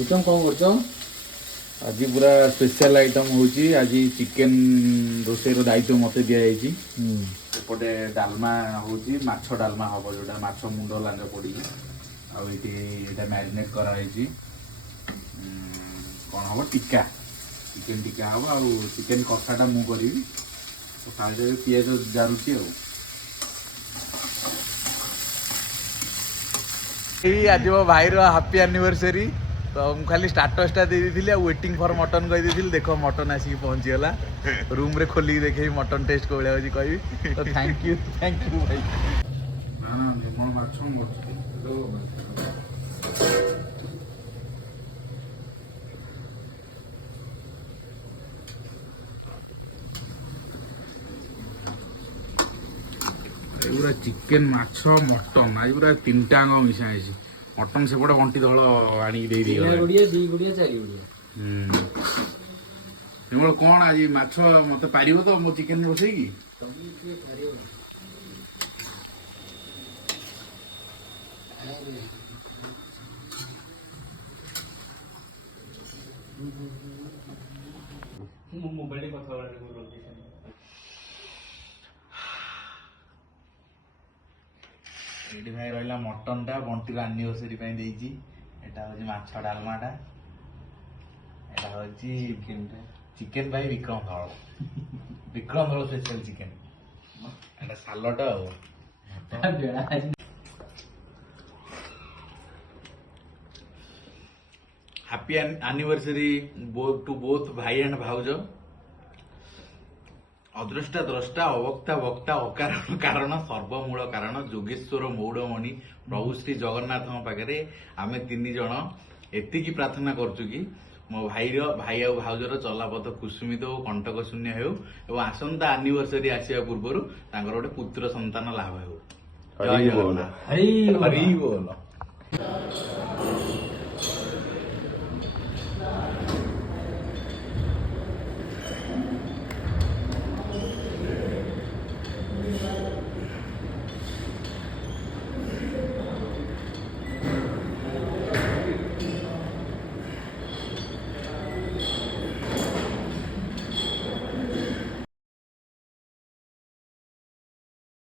उत्तम कौन कर आज पूरा स्पेशल आइटम होची आज चिकेन रोषेई दायित्व मत दि जाइए एपटे डालमा होची माछ डालमा हम जोटा माछ मुंड लांग पड़ी आटा मैरिनेट कराई कौन हम टिक्का चिकेन टिक्का हम आ चिकेन कषाटा मु करी तो साइड पिज जारुची आज मो भाई हापी एनिवर्सरी तो मुझे खाली स्टाटसटा दे दी वेटिंग फॉर मटन कही देख मटन आसिक पहुँचीगला रूम रे खोलिक देखे मटन टेस्ट को कही तो थैंक यू भाई पूरा चिकेन माछ मटन आज पूरा तीन टांग मिसाई मटन सेपटे बंटी दल आनिक कौन आज माछ मत पार तो मो चिकेन रोसे कि ये भाई रहा मटन टा बंटी एनिवर्सरी एटा हूँ माछ डालमाटा एटा हूँ चिकेन भाई विक्रम धल स्पेशल चिकेन एटा salad happy anniversary to both भाई एंड भाउज अदृष्टा द्रष्टा अवक्ता वक्ता अकारण कारण सर्वमूल कारण जोगेश्वर मौड़मणि प्रभु श्री जगन्नाथ पाखे आम तीन जन एति प्रार्थना करचु कि मो भाई आ भाउजर चलापथ कुसुमित और कंटक शून्य हो आसंता एनिवर्सरी आसिया पूर्व गोटे पुत्र संतान लाभ हो। हरि बोल।